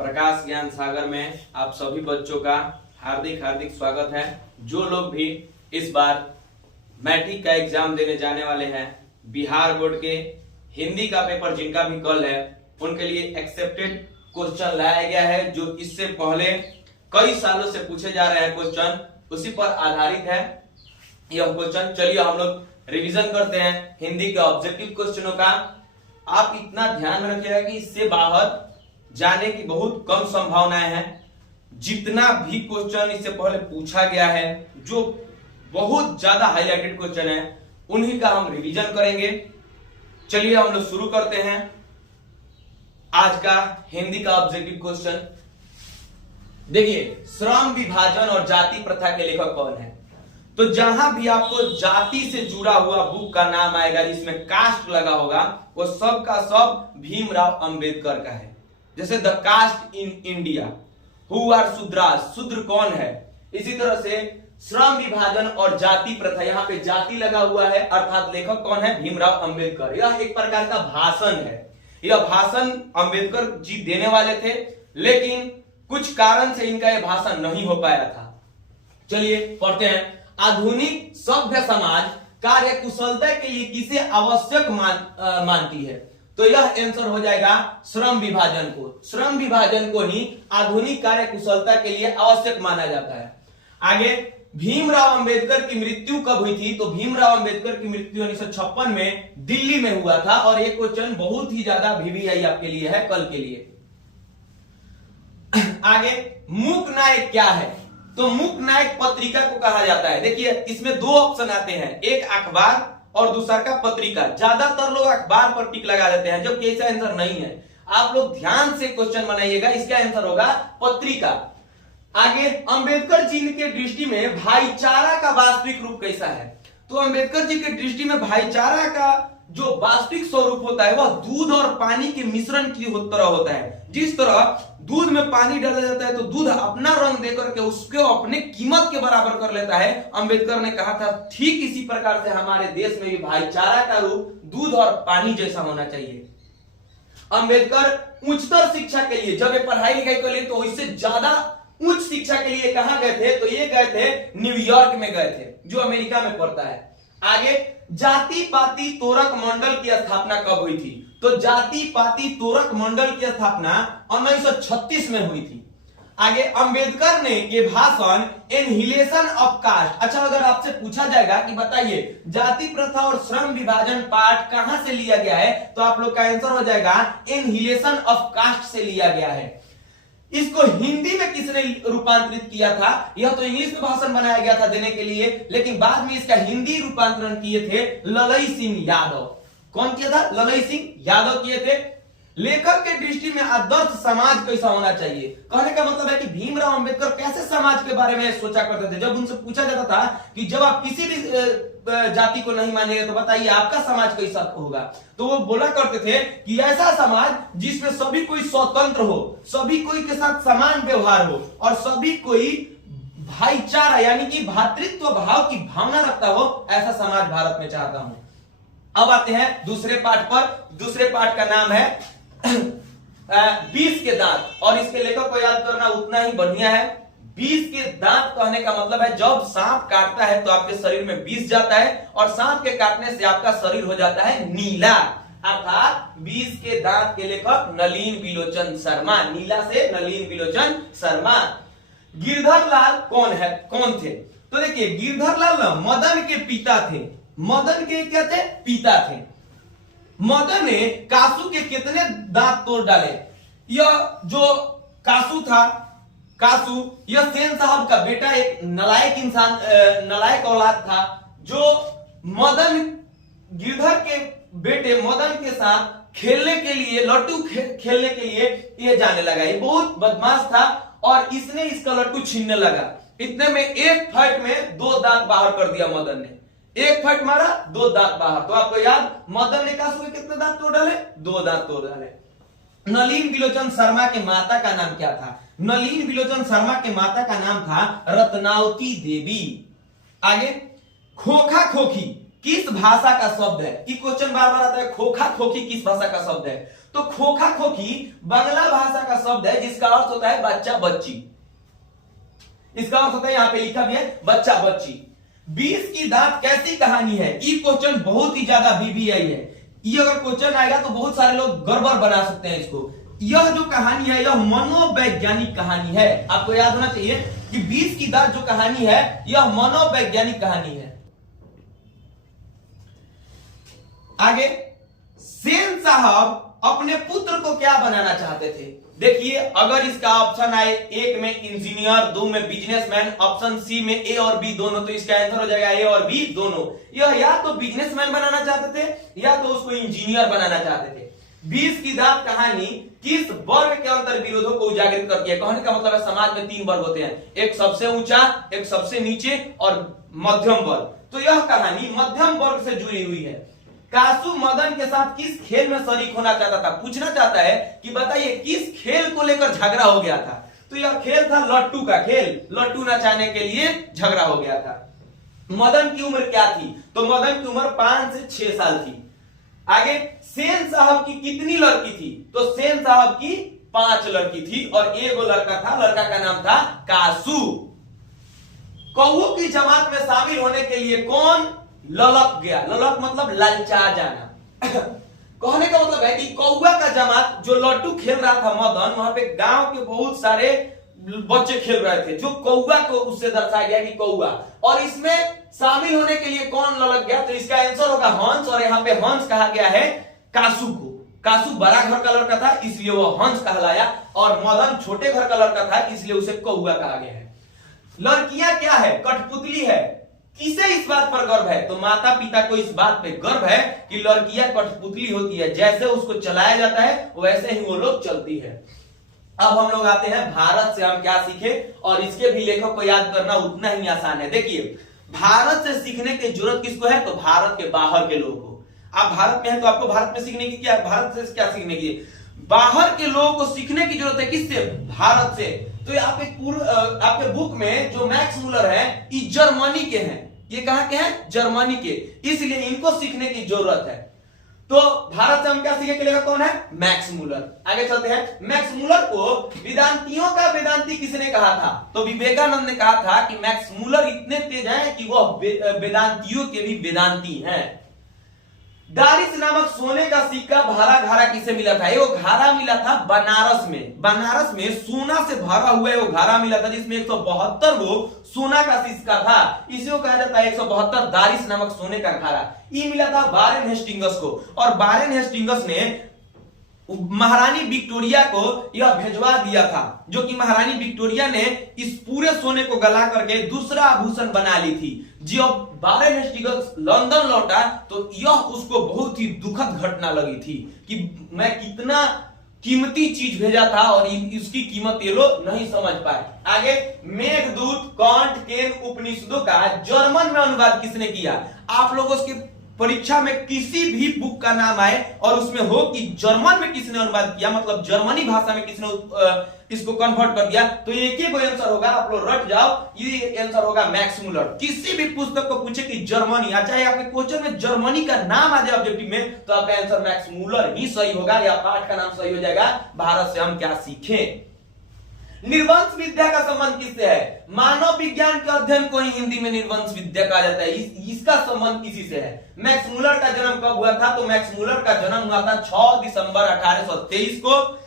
प्रकाश ज्ञान सागर में आप सभी बच्चों का हार्दिक हार्दिक स्वागत है। जो लोग भी इस बार मैट्रिक का एग्जाम देने जाने वाले हैं, बिहार बोर्ड के हिंदी का पेपर जिनका भी कल है, उनके लिए एक्सेप्टेड क्वेश्चन लाया गया है जो इससे पहले कई सालों से पूछे जा रहे हैं क्वेश्चन, उसी पर आधारित है यह क्वेश्चन। चलिए हम लोग रिवीजन करते हैं हिंदी के ऑब्जेक्टिव क्वेश्चनों का। आप इतना ध्यान में रखिएगा कि इससे बाहर जाने की बहुत कम संभावनाएं हैं। जितना भी क्वेश्चन इससे पहले पूछा गया है, जो बहुत ज्यादा हाईलाइटेड क्वेश्चन है, उन्हीं का हम रिवीजन करेंगे। चलिए हम लोग शुरू करते हैं आज का हिंदी का ऑब्जेक्टिव क्वेश्चन। देखिए, श्रम विभाजन और जाति प्रथा के लेखक कौन है? तो जहां भी आपको जाति से जुड़ा हुआ बुक का नाम आएगा जिसमें कास्ट लगा होगा, वो सब का सब भीमराव अंबेडकर का है। जैसे the caste in India, who are Shudras, Shudra कौन है। इसी तरह से श्रम विभाजन और जाति प्रथा, यहाँ पे जाति लगा हुआ है, अर्थात लेखक कौन है? भीमराव अंबेडकर। यह एक प्रकार का भाषण है। यह भाषण अंबेडकर जी देने वाले थे, लेकिन कुछ कारण से इनका यह भाषण नहीं हो पाया था। चलिए पढ़ते हैं। आधुनिक सभ्य समाज कार्य कुशलता के लिए किसे आवश्यक मानती है? तो यह आंसर हो जाएगा श्रम विभाजन को। श्रम विभाजन को ही आधुनिक कार्य कुशलता के लिए आवश्यक माना जाता है। आगे, भीमराव अंबेडकर की मृत्यु कब हुई थी? तो भीमराव अंबेडकर की मृत्यु 1956 में दिल्ली में हुआ था। और ये क्वेश्चन बहुत ही ज्यादा VVI आपके लिए है, कल के लिए। आगे, मूक नायक क्या है? तो मूक नायक पत्रिका को कहा जाता है। देखिए, इसमें दो ऑप्शन आते हैं, एक अखबार और दूसरा का पत्रिका। ज्यादातर लोग अखबार पर टिक लगा देते हैं, जबकि ऐसा आंसर नहीं है। आप लोग ध्यान से क्वेश्चन बनाइएगा, इसका आंसर होगा पत्रिका। आगे, अंबेडकर जी के दृष्टि में भाईचारा का वास्तविक रूप कैसा है? तो अंबेडकर जी के दृष्टि में भाईचारा का जो वास्तविक स्वरूप होता है वह दूध और पानी के मिश्रण की तरह होता है। जिस तरह दूध में पानी डाला जाता है तो दूध अपना रंग देकर के उसको अपने कीमत के बराबर कर लेता है, अंबेडकर ने कहा था ठीक इसी प्रकार से हमारे देश में भी भाईचारा का रूप दूध और पानी जैसा होना चाहिए। अंबेडकर उच्चतर शिक्षा के लिए, जब ये पढ़ाई लिखाई कर लिए, तो इससे ज्यादा उच्च शिक्षा के लिए कहां गए थे? तो ये गए थे न्यूयॉर्क में गए थे, जो अमेरिका में पड़ता है। आगे, जाति पाति तोरक मंडल की स्थापना कब हुई थी? तो जाति पाति तोरक मंडल की स्थापना 1936 में हुई थी। आगे, अंबेडकर ने ये भाषण एनहिलेशन ऑफ कास्ट। अच्छा, अगर आपसे पूछा जाएगा कि बताइए जाति प्रथा और श्रम विभाजन पाठ कहां से लिया गया है, तो आप लोग का आंसर हो जाएगा एनहिलेशन ऑफ कास्ट से लिया गया है। इसको हिंदी में किसने रूपांतरित किया था? यह तो इंग्लिश में भाषण बनाया गया था देने के लिए, लेकिन बाद में इसका हिंदी रूपांतरण किए थे ललई सिंह यादव। कौन किया था? ललई सिंह यादव किए थे। लेखक के दृष्टि में आदर्श समाज कैसा होना चाहिए? कहने का मतलब है कि भीमराव अंबेडकर कैसे समाज के बारे में सोचा करते थे। जब उनसे पूछा जाता था कि जब आप किसी भी जाति को नहीं मानेंगे तो बताइए आपका समाज कैसा होगा, तो वो बोला करते थे कि ऐसा समाज जिसमें सभी कोई स्वतंत्र हो, सभी कोई के साथ समान व्यवहार हो और सभी कोई भाईचारा यानी कि भ्रातृत्व भाव की भावना रखता हो, ऐसा समाज भारत में चाहता हूं। अब आते हैं दूसरे पाठ पर। दूसरे पाठ का नाम है 20 के दांत, और इसके लेखक को याद करना उतना ही बढ़िया है। 20 के दांत कहने का मतलब है जब सांप काटता है तो आपके शरीर में विष जाता है और सांप के काटने से आपका शरीर हो जाता है नीला। अर्थात 20 के दांत के लेखक नलिन बिलोचन शर्मा, नीला से नलिन बिलोचन शर्मा। गिरधर लाल कौन थे? तो देखिए, गिरधर लाल ना मदन के पिता थे। मदन के क्या थे? पिता थे। मदन ने कासू के कितने दांत तोड़ डाले? यह जो कासू था, कासू यह सेन साहब का बेटा एक नलायक इंसान, नलायक औलाद था, जो मदन गिरधर के बेटे मदन के साथ खेलने के लिए, लट्टू खेलने के लिए ये जाने लगा। ये बहुत बदमाश था और इसने इसका लट्टू छीनने लगा। इतने में एक फाइट में 2 दांत बाहर कर दिया मदन ने। एक फाइट मारा, 2 दांत बाहर। तो आपको याद, मदन ने कासू के कितने दांत तोड़ डाले? 2 दांत तोड़ डाले। नलिन बिलोचन शर्मा के माता का नाम क्या था? नलिन बिलोचन शर्मा के माता का नाम था रत्नावती देवी। आगे, खोखा खोखी किस भाषा का शब्द है? ये क्वेश्चन बार बार आता है, खोखा खोखी किस भाषा का शब्द है? तो खोखा खोखी बांग्ला भाषा का शब्द है जिसका अर्थ होता है बच्चा बच्ची। इसका अर्थ होता है, यहां पे लिखा भी है बच्चा बच्ची। 20 की दांत कैसी कहानी है, ये क्वेश्चन बहुत ही ज्यादा VVI है। ये अगर क्वेश्चन आएगा तो बहुत सारे लोग गड़बड़ बना सकते हैं इसको। यह जो कहानी है यह मनोवैज्ञानिक कहानी है। आपको याद होना चाहिए कि 20 की दांत जो कहानी है यह मनोवैज्ञानिक कहानी है। आगे, सेन साहब अपने पुत्र को क्या बनाना चाहते थे? देखिए, अगर इसका ऑप्शन आए, एक में इंजीनियर, दो में बिजनेसमैन, ऑप्शन सी में ए और बी दोनों, तो इसका आंसर हो जाएगा ए और बी दोनों। यह या तो बिजनेसमैन बनाना चाहते थे या तो उसको इंजीनियर बनाना चाहते थे। 20 की दांत कहानी किस वर्ग के अंतर विरोधों को उजागर करती है? कहने का मतलब है समाज में 3 वर्ग होते हैं, एक सबसे ऊंचा, एक सबसे नीचे और मध्यम वर्ग। तो यह कहानी मध्यम वर्ग से जुड़ी हुई है। कासू मदन के साथ किस खेल में शरीक होना चाहता था? पूछना चाहता है कि बताइए किस खेल को लेकर झगड़ा हो गया था? तो यह खेल था लट्टू का खेल। लट्टू नचाने के लिए झगड़ा हो गया था। मदन की उम्र क्या थी? तो मदन की उम्र 5 से 6 साल थी। आगे, सेन साहब की कितनी लड़की थी? तो सेन साहब की 5 लड़की थी और एगो लड़का था, लड़का का नाम था कासू। कौओं की जमात में शामिल होने के लिए कौन ललक गया? ललक मतलब ललचा जाना। कहने का मतलब है कि कौआ का जमात, जो लट्टू खेल रहा था मदन, वहां पे गांव के बहुत सारे बच्चे खेल रहे थे, जो कौआ को उससे दर्शाया गया कि कौआ, और इसमें शामिल होने के लिए कौन ललक गया? तो इसका आंसर होगा हंस, और यहाँ पे हंस कहा गया है कासू को। कासू बड़ा घर का लड़का था इसलिए वो हंस कहलाया, और मदन छोटे घर का लड़का था इसलिए उसे कौआ कहा गया है। लड़कियां क्या है? कठपुतली है। किसे इस बात पर गर्व है? तो माता पिता को इस बात पे गर्व है कि लड़कियां कठपुतली होती है, जैसे उसको चलाया जाता है वैसे ही वो लोग चलती है। अब हम लोग आते हैं भारत से हम क्या सीखे, और इसके भी लेखक को याद करना उतना ही आसान है। देखिए, भारत से सीखने की जरूरत किसको है? तो भारत के बाहर के लोग को। आप भारत में हैं तो आपको भारत में सीखने की क्या, भारत से क्या सीखने की? बाहर के लोगों को सीखने की जरूरत है। किससे? भारत से। तो आपके बुक में जो मैक्स मूलर है ये जर्मनी के हैं। ये कहां के हैं? जर्मनी के, इसलिए इनको सीखने की जरूरत है। तो भारत से हम क्या सीखे? लेखक कौन है? Max Muller. आगे चलते हैं। मैक्स मूलर को वेदांतियों का वेदांती किसने कहा था? तो विवेकानंद ने कहा था कि मैक्स मूलर इतने तेज हैं कि वह वेदांतियों के भी वेदांती हैं। दारिस नामक सोने का सिक्का भारा घारा किसे मिला था? वो घारा मिला था बनारस में। बनारस में सोना से भरा हुआ वो घारा मिला था, जिसमें 172 वो सोना का सिक्का था। इसी को कहा जाता है 172 दारिस नामक सोने का घारा। ये मिला था वारेन हेस्टिंग्स को, और वारेन हेस्टिंग्स ने महारानी विक्टोरिया को यह भेजवा दिया था, जो कि महारानी विक्टोरिया ने इस पूरे सोने को गला करके दूसरा आभूषण बना ली थी। जब वारेन हेस्टिंग्स लंदन लौटा तो यह उसको बहुत ही दुखद घटना लगी थी कि मैं कितना कीमती चीज भेजा था और इसकी कीमत ये लोग नहीं समझ पाए। आगे, मेघदूत, कांट, केन उपनिषदों का जर्मन में अनुवाद किसने किया? आप लोगों के परीक्षा में किसी भी बुक का नाम आए और उसमें हो कि जर्मन में किसने अनुवाद किया, मतलब जर्मनी भाषा में किसने इसको कन्वर्ट कर दिया, तो एक ही आंसर होगा। आप लोग रट जाओ, ये आंसर होगा मैक्स मूलर। किसी भी पुस्तक को पूछे कि जर्मनी, चाहे आपके क्वेश्चन में जर्मनी का नाम आ जाए ऑब्जेक्टिव में, तो आपका आंसर मैक्स मूलर ही सही होगा, या पाठ का नाम सही हो जाएगा भारत से हम क्या सीखें। निर्वंश विद्या का संबंध किससे है? मानव विज्ञान के अध्ययन को ही हिंदी में निर्वंश विद्या कहा जाता है। इसका संबंध किसी से है? मैक्स मूलर का जन्म कब हुआ था? तो मैक्स मूलर का जन्म हुआ था 6 दिसंबर 1823 को।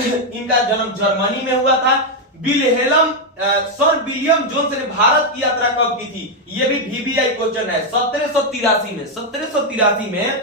इनका जन्म जर्मनी में हुआ था। सर विलियम जोन्स ने भारत की यात्रा कब की थी? यह भी VVI क्वेश्चन है। 1783 में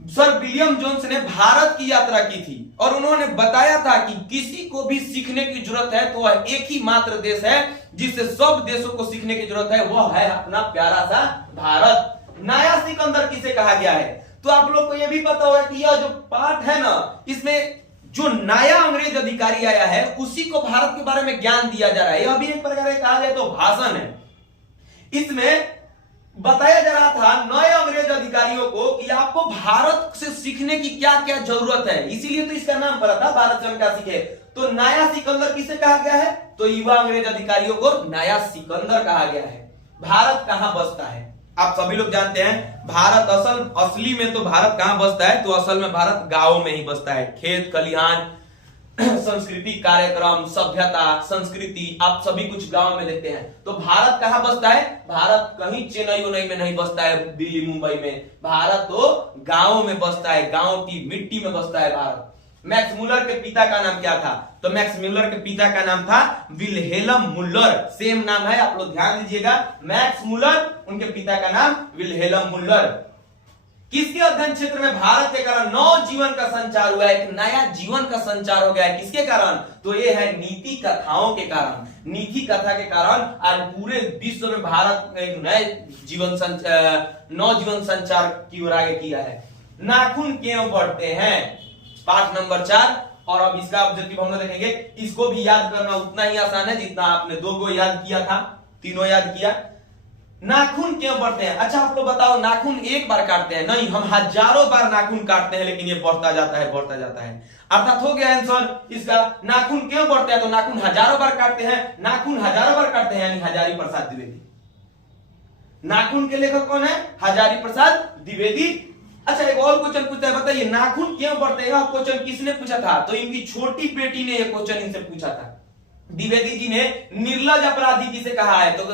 सर विलियम जोन्स ने भारत की यात्रा की थी, और उन्होंने बताया था कि किसी को भी सीखने की जरूरत है तो वह एक ही मात्र देश है जिससे सब देशों को सीखने की जरूरत है, वह है अपना प्यारा सा भारत। नया सिकंदर किसे कहा गया है? तो आप लोग को यह भी पता होगा कि यह जो पाठ है ना, इसमें जो नया अंग्रेज अधिकारी आया है उसी को भारत के बारे में ज्ञान दिया जा रहा है। यह भी एक प्रकार से कहा जाए तो भाषण है। इसमें बताया जा रहा था नए अंग्रेज अधिकारियों को कि आपको भारत से सीखने की क्या क्या जरूरत है, इसीलिए तो इसका नाम पड़ा था भारत से हम क्या सीखे। तो नया सिकंदर किसे कहा गया है? तो युवा अंग्रेज अधिकारियों को नया सिकंदर कहा गया है। भारत कहां बसता है? आप सभी लोग जानते हैं भारत असली में तो भारत कहां बसता है, तो असल में भारत गांवों में ही बसता है। खेत खलिहान, सांस्कृतिक कार्यक्रम, सभ्यता, संस्कृति, आप सभी कुछ गांव में देखते हैं। तो भारत कहां बसता है? भारत कहीं चेन्नई उन्नई में नहीं बसता है, दिल्ली मुंबई में। भारत तो गांवों में बसता है, गांव की मिट्टी में बसता है भारत। मैक्स मुलर के पिता का नाम क्या था? तो मैक्स मुलर के पिता का नाम था विल्हेल्म मुल्लर। सेम नाम है, आप लोग ध्यान दीजिएगा, मैक्स मुलर, उनके पिता का नाम विल्हेल्म मुल्लर। किसके अध्ययन क्षेत्र में भारत के कारण नव जीवन का संचार हुआ है, एक नया जीवन का संचार हो गया है? किसके कारण? तो ये है नीति कथाओं के कारण। नीति कथा के कारण आज पूरे विश्व में भारत एक नए नव जीवन संचार की ओर आगे किया है। नाखून क्यों बढ़ते हैं? पाठ नंबर 4। और अब इसका ऑब्जेक्टिव हम लोग देखेंगे। इसको भी याद करना उतना ही आसान है जितना आपने 2 को याद किया था, तीनों याद किया। नाखून क्यों बढ़ते हैं? अच्छा आप लोग बताओ, नाखून एक बार काटते हैं? नहीं, हम हजारों बार नाखून काटते हैं, लेकिन ये बढ़ता जाता है, बढ़ता जाता है। अर्थात हो गया आंसर इसका। नाखून क्यों बढ़ते हैं? तो नाखून हजारों बार काटते हैं। नाखून हजारों बार काटते हैं यानी हजारी प्रसाद द्विवेदी। नाखून के लेखक कौन है? हजारी प्रसाद द्विवेदी। अच्छा एक और क्वेश्चन पूछता है, बताइए नाखून क्यों बढ़ते हैं? क्वेश्चन किसने पूछा था? तो इनकी छोटी बेटी ने यह क्वेश्चन इनसे पूछा था। द्विवेदी जी ने निर्लज अपराधी किसे कहा है? तो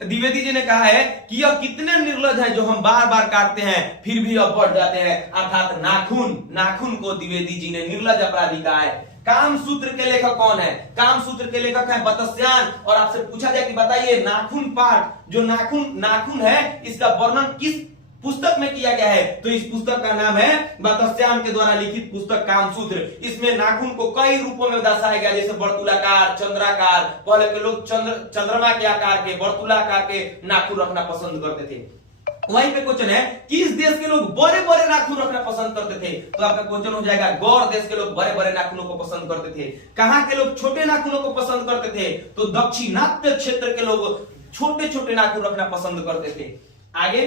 द्विवेदी जी ने कहा है कि यह कितने निर्लज है जो हम बार बार काटते हैं फिर भी अब बढ़ जाते हैं। अर्थात नाखून को द्विवेदी जी ने निर्लज अपराधी कहा है। कामसूत्र के लेखक कौन है? कामसूत्र के लेखक है बतस्यान। और आपसे पूछा जाए कि बताइए नाखून पाठ, जो नाखून है, इसका वर्णन किस पुस्तक में किया गया है? तो इस पुस्तक का नाम है बतस्यान के द्वारा लिखित पुस्तक कामसूत्र। इसमें नाखून को कई रूपों में दर्शाया गया, जैसे वर्तुलाकार, चंद्राकार। पहले के लोग चंद्रमा के आकार के, वर्तुलाकार के नाखून रखना पसंद करते थे। वहीं पे क्वेश्चन है किस देश के लोग बड़े बड़े नाखून रखना पसंद करते थे? तो आपका क्वेश्चन हो जाएगा गौड़ देश के लोग बड़े बड़े नाखूनों को पसंद करते थे। कहां के लोग छोटे नाखूनों को पसंद करते थे? तो दक्षिणात्य क्षेत्र के लोग छोटे छोटे नाखून रखना पसंद करते थे। आगे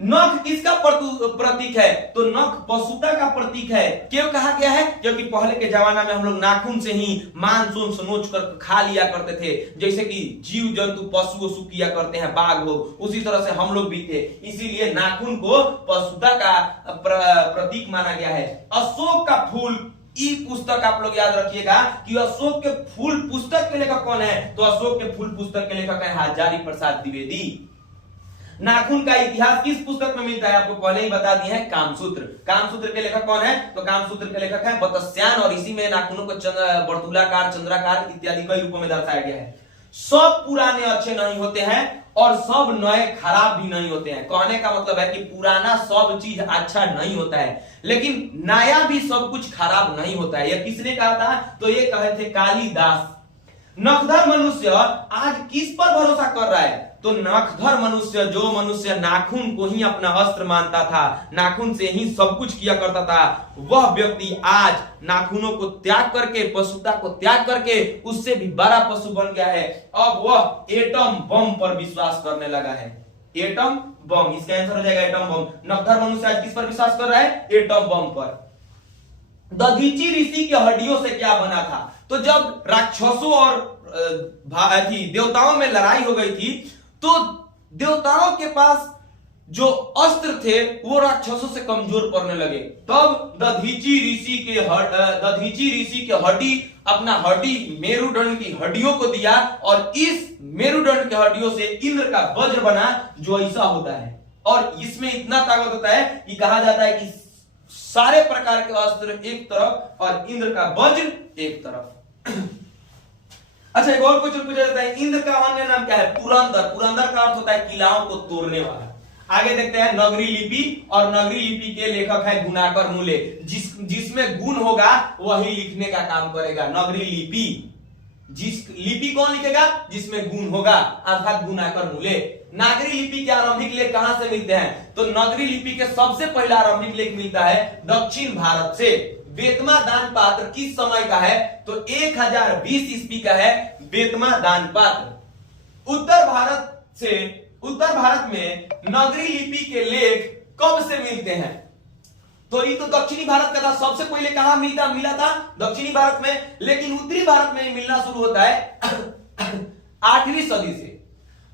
नख किसका प्रतीक है? तो नख पशुता का प्रतीक है। क्यों कहा गया है? क्योंकि पहले के जमाना में हम लोग नाखून से ही मांस नोच कर खा लिया करते थे, जैसे कि जीव जंतु पशु किया करते हैं, बाघ हो, उसी तरह से हम लोग भी थे। इसीलिए नाखून को पशुता का प्रतीक माना गया है। अशोक का फूल, ई पुस्तक आप लोग याद रखिएगा कि अशोक के फूल पुस्तक के लेखक कौन है? तो अशोक के फूल पुस्तक के लेखक है हजारी प्रसाद द्विवेदी। नाखून का इतिहास किस पुस्तक में मिलता है? आपको पहले ही बता दिए हैं, कामसूत्र। कामसूत्र के लेखक कौन है? तो कामसूत्र के लेखक है बतस्यान। और इसी में नाखूनों को वर्तुलाकार, चंद्राकार इत्यादि कई रूपों में दर्शाया गया है। सब पुराने अच्छे नहीं होते हैं और सब नए खराब भी नहीं होते हैं। कहने का मतलब है कि पुराना सब चीज अच्छा नहीं होता है, लेकिन नया भी सब कुछ खराब नहीं होता है। यह किसने कहा था? तो ये कहे थे कालिदास। नखधर मनुष्य आज किस पर भरोसा कर रहा है? तो नखधर मनुष्य, जो मनुष्य नाखून को ही अपना अस्त्र मानता था, नाखून से ही सब कुछ किया करता था, वह व्यक्ति आज नाखूनों को त्याग करके, पशुता को त्याग करके उससे भी बड़ा पशु बन गया है। अब वह एटम बम पर विश्वास करने लगा है। एटम बम, इसका आंसर हो जाएगा एटम बम। नखधर मनुष्य आज किस पर विश्वास कर रहा है? एटम बम पर। दधीची ऋषि की हड्डियों से क्या बना था? तो जब राक्षसों और देवताओं में लड़ाई हो गई थी, तो देवताओं के पास जो अस्त्र थे वो राक्षसों से कमजोर पड़ने लगे। तब दधीची ऋषि के हड्डी, अपना हड्डी मेरुदंड की हड्डियों को दिया, और इस मेरुदंड के हड्डियों से इंद्र का वज्र बना, जो ऐसा होता है। और इसमें इतना ताकत होता है कि कहा जाता है कि सारे प्रकार के अस्त्र एक तरफ और इंद्र का वज्र एक तरफ। अच्छा एक और क्वेश्चन पूछा जाता है, इंद्र का अन्य नाम क्या है? पुरंदर। पुरंदर का अर्थ होता है किलाओं को तोड़ने वाला। आगे देखते हैं नगरी लिपि, और नगरी लिपि के लेखक है गुणाकर मूले। जिसमें गुण होगा वही लिखने का काम करेगा। नगरी लिपि, लिपि कौन लिखेगा? जिसमें गुण होगा, अर्थात गुणाकर मूले। नागरी लिपि के आरंभिक लेख कहां से मिलते हैं? तो नगरी लिपि के सबसे पहला आरंभिक लेख मिलता है दक्षिण भारत से। बेतमा दान पात्र किस समय का है? तो 1020 ईस्वी का है बेतमा दान पात्र। उत्तर भारत में नगरी लिपि के लेख कब से मिलते हैं? तो ये तो दक्षिणी भारत का था, सबसे पहले कहां मिला था? दक्षिणी भारत में। लेकिन उत्तरी भारत में मिलना शुरू होता है 8वीं सदी से।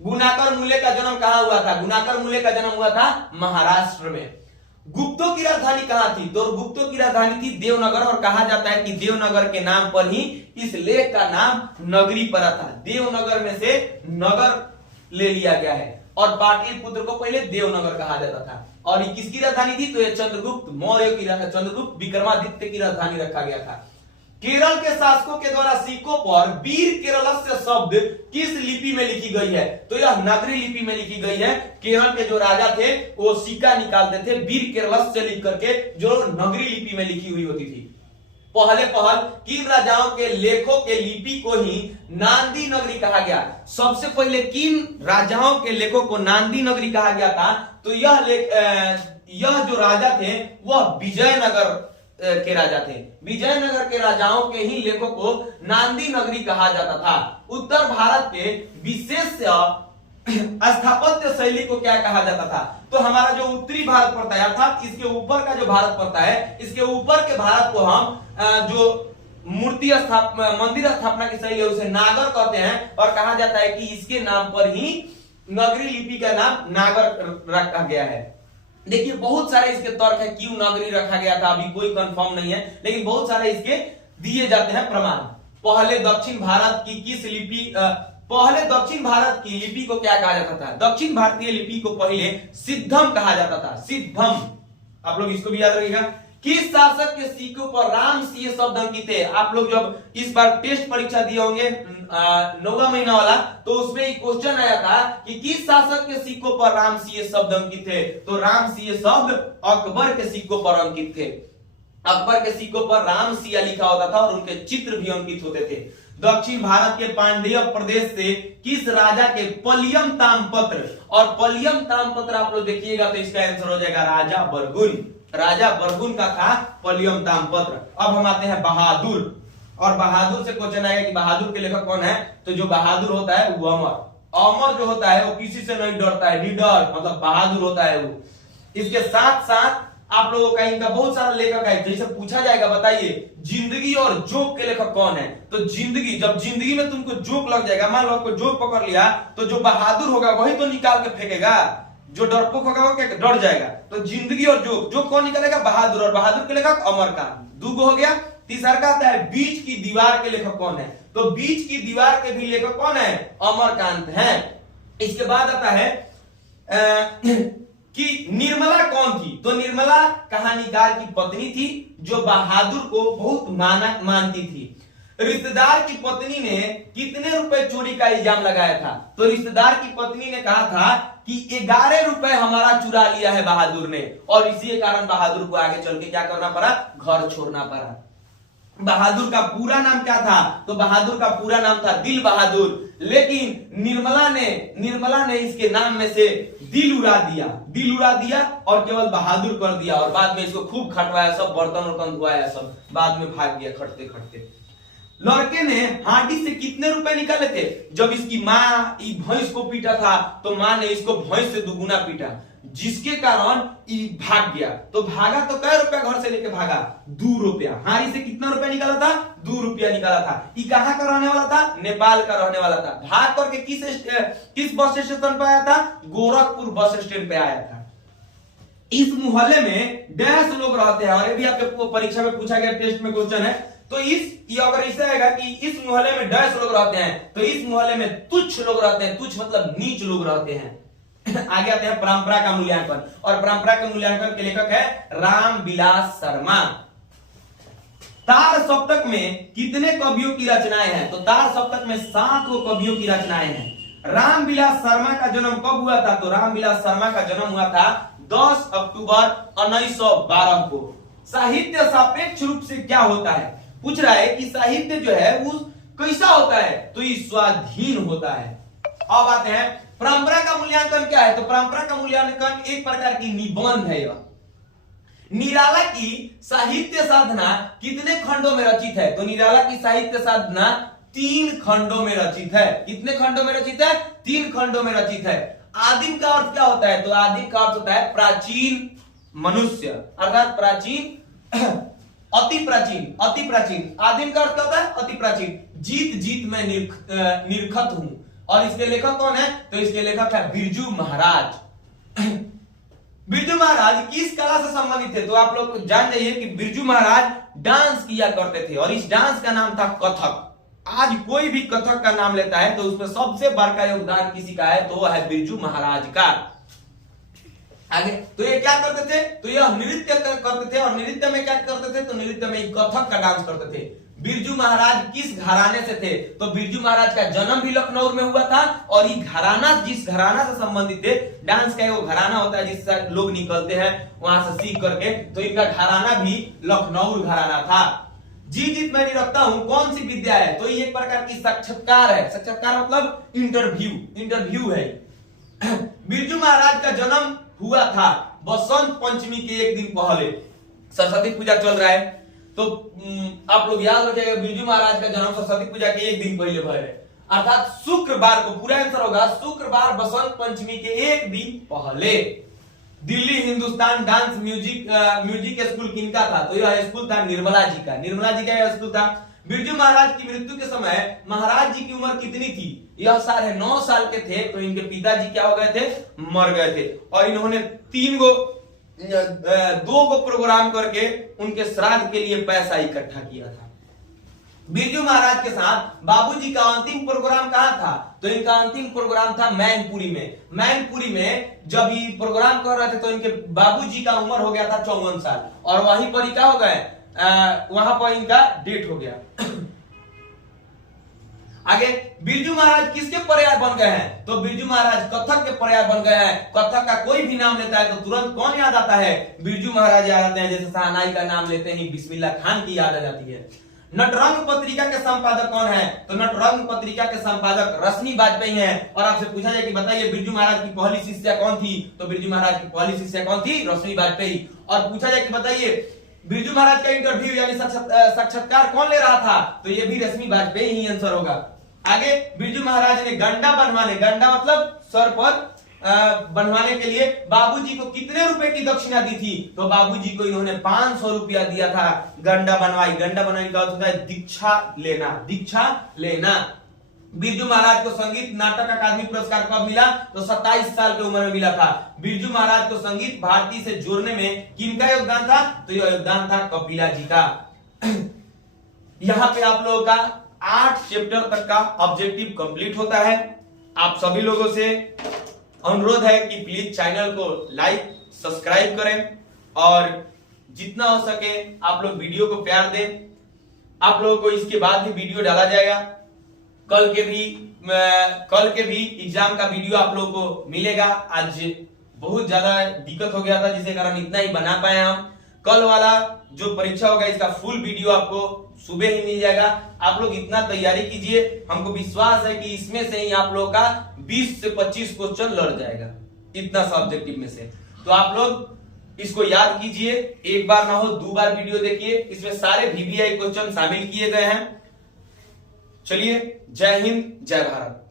गुणाकर मूल्य का जन्म कहां हुआ था? गुणाकर मूल्य का जन्म हुआ था महाराष्ट्र में। गुप्तों की राजधानी कहां थी? तो गुप्तों की राजधानी थी देवनगर, और कहा जाता है कि देवनगर के नाम पर ही इस लेख का नाम नगरी पड़ा था। देवनगर में से नगर ले लिया गया है, और पाटलिपुत्र को पहले देवनगर कहा जाता था। और ये किसकी राजधानी थी? तो ये चंद्रगुप्त मौर्य की, चंद्रगुप्त विक्रमादित्य की राजधानी रखा गया था। केरल के शासकों के द्वारा सिक्कों पर वीर केरलस्य शब्द किस लिपि में लिखी गई है? तो यह नगरी लिपि में लिखी गई है। केरल के जो राजा थे वो सिक्का निकालते थे वीर केरलस्य लिख करके, जो नगरी लिपि में लिखी हुई होती थी। पहले किन राजाओं के लेखों के लिपि को ही नांदी नगरी कहा गया? सबसे पहले किन राजाओं के लेखों को नांदी नगरी कहा गया था? तो यह जो राजा थे वह विजयनगर के राजा थे। विजयनगर के राजाओं के ही लेखों को नांदी नगरी कहा जाता था। उत्तर भारत के विशेष स्थापत्य शैली को क्या कहा जाता था? तो हमारा जो उत्तरी भारत पड़ता है, अर्थात इसके ऊपर का जो भारत पड़ता है, इसके ऊपर के भारत को हम जो मंदिर स्थापना की शैली है उसे नागर कहते हैं, और कहा जाता है कि इसके नाम पर ही नगरी लिपि का नाम नागर रखा गया है। देखिए बहुत सारे इसके तर्क है क्यों नगरी रखा गया था, अभी कोई कंफर्म नहीं है, लेकिन बहुत सारे इसके दिए जाते हैं प्रमाण। पहले दक्षिण भारत की लिपि को क्या कहा जाता था? दक्षिण भारतीय लिपि को पहले सिद्धम कहा जाता था। सिद्धम, आप लोग इसको भी याद रखिएगा। किस शासक के सिक्कों पर राम सीए शब्द अंकित है? आप लोग जब इस बार टेस्ट परीक्षा दिए होंगे 9वां महीना वाला, तो उसमें एक क्वेश्चन आया था कि किस शासक के सिक्कों पर राम सीए शब्द अंकित थे? तो राम सीए शब्द अकबर के सिक्कों पर अंकित थे। अकबर के सिक्कों पर राम सिया लिखा होता था और उनके चित्र भी अंकित होते थे। दक्षिण भारत के पांड्य प्रदेश से किस राजा के पलियम ताम्रपत्र, और पलियम ताम्रपत्र आप लोग देखिएगा तो इसका आंसर हो जाएगा राजा बरगुन। राजा बरगुन का था पलियम ताम्रपत्र। अब हम आते हैं बहादुर, और बहादुर से क्वेश्चन आएगा कि बहादुर के लेखक कौन है? तो जो बहादुर होता है वो अमर। अमर जो होता है वो किसी से नहीं डरता है, निडर मतलब बहादुर होता है वो। इसके साथ साथ आप लोगों का इनका बहुत सारा लेखक है, जैसे पूछा जाएगा बताइए जिंदगी और जोक के लेखक कौन है? तो जिंदगी, जब जिंदगी में तुमको जोक लग जाएगा, मान लो आपको जोक पकड़ लिया, तो जो बहादुर होगा वही तो निकाल के फेंकेगा, जो डरपोक होगा वो क्या डर जाएगा। तो जिंदगी और जोक कौन निकालेगा? बहादुर। और बहादुर के लेखक अमरकांत। दूगो हो गया। तीसरा का आता है बीच की दीवार के लेखक कौन है? तो बीच की दीवार के भी लेखक कौन है? अमरकांत है। इसके बाद आता है कि निर्मला कौन थी? तो निर्मला कहानीकार की पत्नी थी जो बहादुर को बहुत मानती थी। रिश्तेदार की पत्नी ने कितने रुपए चोरी का इल्जाम लगाया था? तो रिश्तेदार की पत्नी ने कहा था कि 11 रुपए हमारा चुरा लिया है बहादुर ने, और इसी के कारण बहादुर को आगे चल के क्या करना पड़ा? घर छोड़ना पड़ा। बहादुर का पूरा नाम क्या था? तो बहादुर का पूरा नाम था दिल बहादुर, लेकिन निर्मला ने इसके नाम में से दिल उड़ा दिया और केवल बहादुर कर दिया, और बाद में इसको खूब खटवाया, सब बर्तन वर्तन धुआया, सब बाद में भाग गया खटते खटते। लड़के ने हांडी से कितने रुपए निकाले थे? जब इसकी माँ भैंस को पीटा था तो माँ ने इसको भैंस से दुगुना पीटा, जिसके कारण भाग गया। तो भागा तो कै रुपया घर से लेके भागा? 2 रुपया। हारी से कितना रुपया निकाला था? 2 रुपया निकाला था। ये कहाँ का रहने वाला था? नेपाल का रहने वाला था। भाग करके किस बस स्टेशन पे आया था? गोरखपुर बस स्टैंड पे आया था। इस मोहल्ले में 150 लोग रहते हैं, और ये भी आपके परीक्षा में पूछा गया, टेस्ट में क्वेश्चन है। तो अगर ऐसा आएगा कि इस मोहल्ले में 150 लोग रहते हैं, तो इस मोहल्ले में तुच्छ लोग रहते हैं। तुच्छ मतलब नीच लोग रहते हैं। आगे आते हैं परंपरा का मूल्यांकन, और परंपरा के मूल्यांकन के लेखक है रामविलास शर्मा। तार सप्तक में कितने कवियों की रचनाएं हैं? तो तार सप्तक में 7 कवियों की रचनाएं हैं। रामविलास शर्मा का जन्म कब हुआ था? तो रामविलास शर्मा का जन्म हुआ था 10 अक्टूबर 1912 को। साहित्य सापेक्ष रूप से क्या होता है? पूछ रहा है कि साहित्य जो है वो कैसा होता है? तो ये स्वाधीन होता है। अब आते हैं परंपरा का मूल्यांकन क्या है? तो परंपरा का मूल्यांकन एक प्रकार की निबंध है। यह निराला की साहित्य साधना कितने खंडों में रचित है? तो निराला की साहित्य साधना 3 खंडों में रचित है। कितने खंडों में रचित है? 3 खंडों में रचित है। आदिम का अर्थ क्या होता है? तो आदिम का अर्थ होता है प्राचीन मनुष्य, अर्थात प्राचीन अति प्राचीन। आदिम का अर्थ क्या होता है? अति प्राचीन। जीत में निरखत हूं, और इसके लेखक कौन है? तो इसके लेखक है बिरजू महाराज। बिरजू महाराज किस कला से संबंधित थे? तो आप लोग जान जाइए कि बिरजू महाराज डांस किया करते थे और इस डांस का नाम था कथक। आज कोई भी कथक का नाम लेता है तो उसमें सबसे बड़ा योगदान किसी का है? तो वो है बिरजू महाराज का। आगे तो ये क्या करते थे? तो यह नृत्य करते थे और नृत्य में क्या करते थे? तो नृत्य में कथक का डांस करते थे। बिरजू महाराज किस घराने से थे? तो बिरजू महाराज का जन्म भी लखनऊ में हुआ था और ये घराना जिस घराना से संबंधित थे, डांस का वो घराना होता है जिससे लोग निकलते हैं वहां से सीख करके, तो इनका घराना भी लखनऊ घराना था। जी जीत मैं नहीं रखता हूं कौन सी विद्या है? तो ये एक प्रकार की साक्षात्कार है। साक्षात्कार मतलब इंटरव्यू है। बिरजू महाराज का जन्म हुआ था बसंत पंचमी के एक दिन पहले। सरस्वती पूजा चल रहा है तो आप लोग याद रखिएगा बिरजू महाराज का जन्म सरस्वती पूजा के एक दिन पहले भय है, अर्थात शुक्रवार को। पूरा आंसर होगा शुक्रवार बसंत पंचमी के एक दिन पहले। Delhi Hindustan dance music school किनका था? तो यह स्कूल था निर्मला जी का। निर्मला जी का यह स्कूल था। बिरजू महाराज की मृत्यु के समय महाराज जी की उम्र कितनी थी? यह 9.5 साल के थे। तो इनके पिताजी क्या हो गए थे? मर गए थे और इन्होंने 2 प्रोग्राम करके उनके श्राद्ध के लिए पैसा इकट्ठा किया था। बिरजू महाराज के साथ बाबूजी का अंतिम प्रोग्राम कहां था? तो इनका अंतिम प्रोग्राम था मैनपुरी में। मैनपुरी में जब ये प्रोग्राम कर रहे थे तो इनके बाबूजी का उम्र हो गया था 54 साल और वहीं पर क्या हो गए? वहां पर इनका डेट हो गया। आगे बिरजू महाराज किसके पर्याय बन गए हैं? तो बिरजू महाराज कथक के पर्याय बन गए हैं। कथक का कोई भी नाम लेता है तो तुरंत कौन याद आता है? बिरजू महाराज याद आते हैं। जैसे शहनाई का नाम लेते ही बिस्मिल्लाह खान की याद आ जाती है। नटरंग पत्रिका के संपादक कौन है? तो नटरंग पत्रिका के संपादक रश्मि वाजपेयी हैं। और आपसे पूछा जाए कि बताइए बिरजू महाराज की पहली शिष्या कौन थी? तो बिरजू महाराज की पहली शिष्या कौन थी? रश्मि वाजपेयी। और पूछा जाए कि बताइए बिरजू महाराज का इंटरव्यू यानी साक्षात्कार कौन ले रहा था? तो ये भी रश्मि वाजपेयी ही आंसर होगा। आगे बिरजू महाराज ने गंडा बनवाने, गंडा मतलब सर पर बनवाने के लिए बाबूजी को कितने रुपए की दक्षिणा दी थी? तो बाबूजी को इन्होंने 500 रुपया दिया था। गंडा बनवाई। गंडा बनाने का होता है दीक्षा लेना, दीक्षा लेना। बिरजू महाराज को संगीत नाटक अकादमी पुरस्कार कब मिला? तो 27 साल की उम्र में मिला था। बिरजू महाराज को संगीत भारती से जोड़ने में किनका योगदान था? तो यह योगदान था कपिला जी का। यहाँ पे आप लोगों का 8 चैप्टर तक का ऑब्जेक्टिव कंप्लीट होता है। आप सभी लोगों से अनुरोध है कि प्लीज चैनल को लाइक सब्सक्राइब करें और जितना हो सके आप लोग वीडियो को प्यार दें। आप लोगों को इसके बाद भी वीडियो डाला जाएगा। कल के भी एग्जाम का वीडियो आप लोगों को मिलेगा। आज बहुत ज्यादा दिक्कत हो गया था जिसके कारण इतना ही बना पाए हम। कल वाला जो परीक्षा होगा इसका फुल वीडियो आपको सुबह ही मिल जाएगा। आप लोग इतना तैयारी कीजिए, हमको विश्वास है कि इसमें से ही आप लोग का 20 से 25 क्वेश्चन लड़ जाएगा इतना सब्जेक्टिव में से। तो आप लोग इसको याद कीजिए, एक बार ना हो 2 बार वीडियो देखिए। इसमें सारे VVI क्वेश्चन शामिल किए गए हैं। चलिए, जय हिंद, जय भारत।